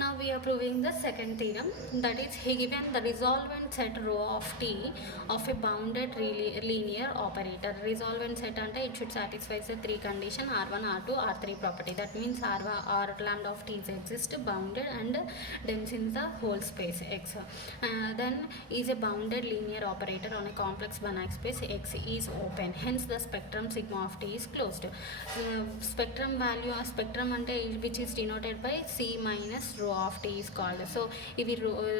Now we are proving the second theorem, that is he given the resolvent set rho of t of a bounded linear operator. Resolvent set ante it should satisfy the three condition R1, R2, R3 property. That means R lambda of t is exist bounded and dense in the whole space X. Then is a bounded linear operator on a complex Banach space X is open. Hence the spectrum sigma of t is closed. Spectrum value spectrum ante which is denoted by C minus rho of T is called. So ఇవి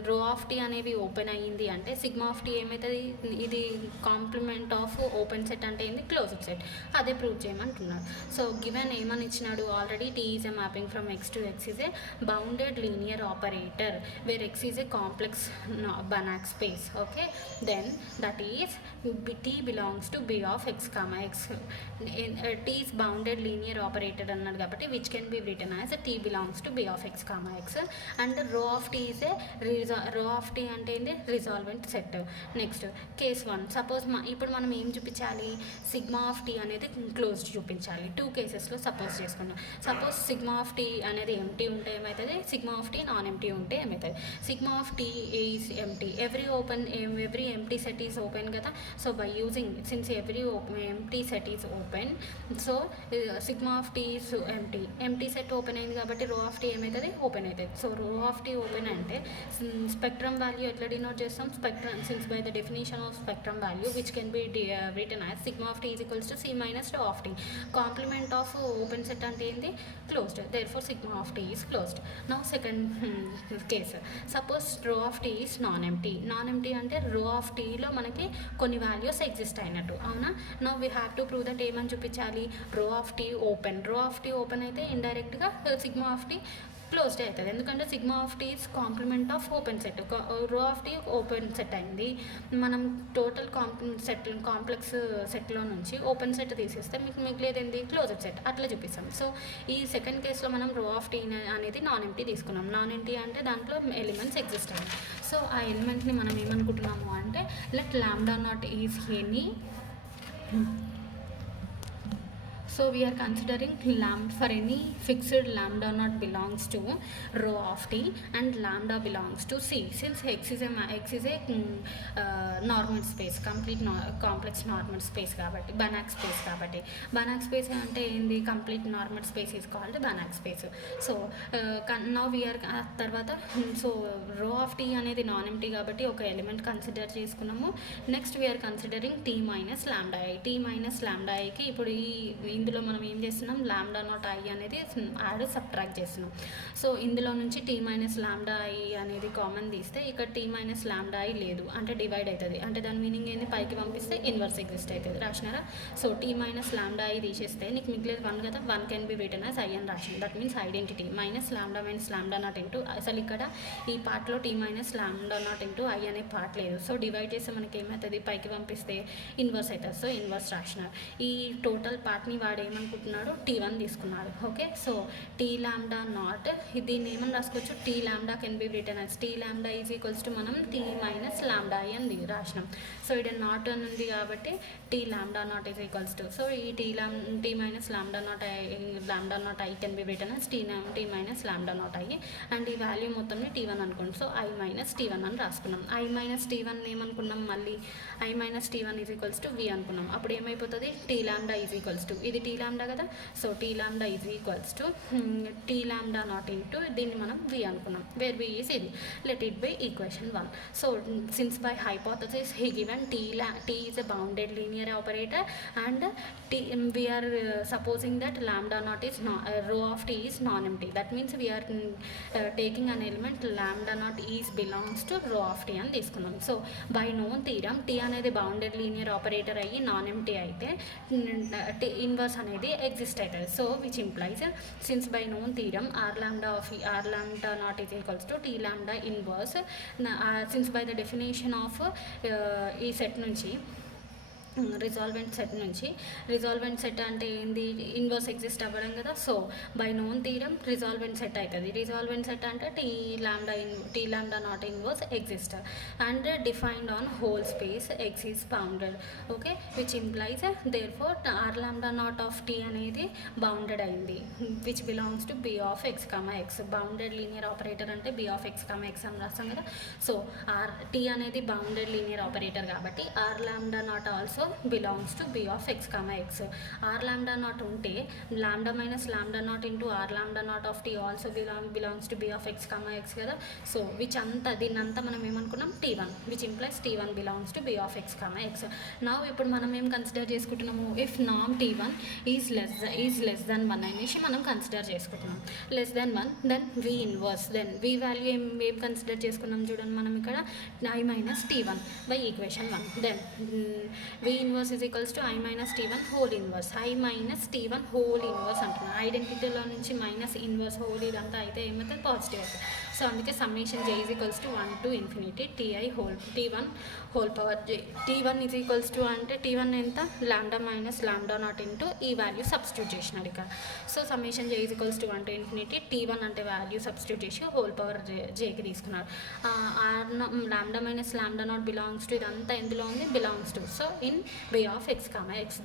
rho of tea అనేవి open అయ్యింది అంటే sigma of T ఏమవుతుంది, ఇది complement of open set అంటే ఏంది, closed set. అదే prove చేయమంటున్నాడు. సో గివెన్ ఏమని ఇచ్చినాడు already, T is a mapping from X to X is a bounded linear operator where X is a complex Banach space. Okay, then that is T belongs to B of X comma X. T is bounded linear operator అన్నాడు కాబట్టి which can be written as T belongs to B of X comma X and rho of T is a rho of T అంటే ఏంటి, resolvent set. Next case 1, suppose ఇప్పుడు మనం ఏం చూపించాలి, sigma of T అనేది closed చూపించాలి. 2 కేసెస్లో suppose చేసుకున్నాం. సపోజ్ సిగ్మా ఆఫ్ టీ అనేది ఎంటీ ఉంటే ఏమవుతుంది, sigma of T non empty ఉంటే ఏమవుతుంది. Sigma of T is empty, every empty set is open కదా. So by using since every empty set is open, so sigma of T is empty set open అయింది కాబట్టి rho of T ఏమవుతుంది, open అవుతుంది. So rho of T open అంటే spectrum value ఎట్లా denote చేస్తాం, spectrum since by the definition of spectrum value which can be written as sigma of T is equals to C minus rho of T. Complement of open set అంటే ఏంటి, closed. Therefore sigma of T is closed. Now second case, suppose rho of T is non empty. Non empty అంటే రో of టీలో మనకి కొన్ని values exist అయినట్టు, అవునా. Now we have to prove that ఏమని చూపించాలి, rho of T open. Rho of T open అయితే ఇండైరెక్ట్గా సిగ్మా ఆఫ్ టీ క్లోజ్డ్ అవుతుంది, ఎందుకంటే sigma of T is complement of open set. Rho of T open set అయింది. మనం total complex సెట్లో నుంచి ఓపెన్ సెట్ తీసేస్తే మీకు మిగిలేదు ఏంది, క్లోజ్డ్ సెట్. అట్లా చూపిస్తాం. సో ఈ సెకండ్ కేసులో మనం రో ఆఫ్ టీ అనేది నాన్ ఎంటీ తీసుకున్నాం. నాన్ ఎంటీ అంటే దాంట్లో ఎలిమెంట్స్ ఎగ్జిస్ట్ అయ్యాయి. సో ఆ ఎలిమెంట్ని మనం ఏమనుకుంటున్నాము అంటే let lambda naught is any. So we are considering for any fixed lambda naught belongs to rho of t and lambda belongs to C. Since x is a normal space, complete complex normal space కాబట్టి Banach space కాబట్టి Banach space అంటే ఏంది, complete normal space is called Banach space. So now we are తర్వాత so rho of T అనేది non empty కాబట్టి ఒక element consider చేసుకున్నాము. Next we're considering T minus lambda I. T minus lambda ఐకి ఇప్పుడు ఇందులో మనం ఏం చేస్తున్నాం, లాంబ్డా నాట్ ఐ అనేది యాడ్ సబ్ట్రాక్ట్ చేస్తున్నాం. సో ఇందులో నుంచి టీ మైనస్ లాంబ్డా ఐ అనేది కామన్ తీస్తే ఇక్కడ టీ మైనస్ లాంబ్డా ఐ లేదు అంటే డివైడ్ అవుతుంది. అంటే దాని మీనింగ్ ఏంది, పైకి పంపిస్తే ఇన్వర్స్ ఎగ్జిస్ట్ అవుతుంది, రాసినారా. So T minus lambda I తీసేస్తే నీకు మిగిలేదు 1 కదా. 1 can be written as I అని రాసింది. That means identity minus lambda not into, అసలు ఇక్కడ ఈ పార్ట్లో T minus lambda not into I అనే పార్ట్ లేదు. సో డివైడ్ చేస్తే మనకి ఏమవుతుంది, పైకి పంపిస్తే ఇన్వర్స్ అవుతుంది. సో ఇన్వర్స్ రాసినారు. ఈ టోటల్ పార్ట్ని వాడు ఏమనుకుంటున్నాడు, T1 తీసుకున్నాడు. Okay, so T lambda nought, దీన్ని ఏమని రాసుకోవచ్చు, tea lambda can be written as T lambda is equals to మనం టీ మైనస్ లాంబ్డా ఐ అని రాసినాం. సో ఇక్కడ నాట్ అని ఉంది కాబట్టి T lambda not is equals to, so ఈ T minus lambda nought I can be written as T minus lambda nought I. And ఈ value మొత్తంని T1 అనుకోండి. సో ఐ మైనస్ T1 అని రాసుకున్నాం. ఐ మైనస్ T1 ఏమనుకున్నాం, మళ్ళీ I minus T1 is equals to V అనుకున్నాం. అప్పుడు ఏమైపోతుంది, T lambda is equals to, ఇది టీ లాంబ్డా కదా. So T lambda is equals to T lambda not into దీన్ని మనం వి అనుకున్నాం, వేర్ వి ఈజ్ ఇది. Let it be equation 1. So since by hypothesis he given T is a bounded linear operator and we are supposing that lambda naught is rho of t is non-empty. That means we are taking an element lambda naught is belongs to rho of t అని తీసుకున్నాం. So by known theorem T అనేది bounded linear operator అయ్యి non empty అయితే inverse అనేది exist అవుతుంది. So which implies since by known theorem R lambda not is equals to T lambda inverse. Since by the definition of ఈ set నుంచి resolvent set నుంచి. Resolvent set అంటే ఏంది, inverse exist అవ్వడం కదా. So by known theorem resolvent set అవుతుంది. Resolvent set అంటే T lambda nought inverse exist and defined on whole space X is bounded. Okay, which implies therefore R lambda nought of T అనేది bounded అయింది, which belongs to B of X comma X. Bounded linear operator అంటే B of X comma X అని రాస్తాం కదా. So T అనేది bounded linear operator కాబట్టి R lambda not also belongs to B of X comma X. R lambda nought ఉంటే lambda minus lambda not into R lambda nought of T also belongs to B of X comma X కదా. So దీన్నంతా మనం ఏమనుకున్నాం, T1, which implies T1 belongs to B of X comma X. నా ఇప్పుడు మనం ఏం consider చేసుకుంటున్నాము, if నామ్ T1 ఈజ్ లెస్ దెన్ 1 అనేసి మనం కన్సిడర్ చేసుకుంటున్నాం. Less than 1 then V inverse, then V value ఏం కన్సిడర్ చేసుకున్నాం చూడండి మనం ఇక్కడ, I minus T1 by equation 1. Then V inverse is equals to I minus T1 whole inverse. I minus T1 whole inverse అంటున్నాను. ఐడెంటిటీలో నుంచి minus inverse whole ఇదంతా అయితే ఏమవుతుంది, పాజిటివ్ అవుతుంది. సో అందుకే summation J is equals to 1 to infinity T1 whole power J. T1 is equals to అంటే T1 ఎంత, lambda minus lambda not into ఈ వాల్యూ సబ్స్టిట్యూట్ చేసినాడు ఇక్కడ. So summation J is equals to 1 to infinity T1 అంటే value substitute చేసి whole power Jకి తీసుకున్నారు. Lambda minus lambda not belongs to ఇదంతా ఎందులో ఉంది, belongs to. So in B of X comma X.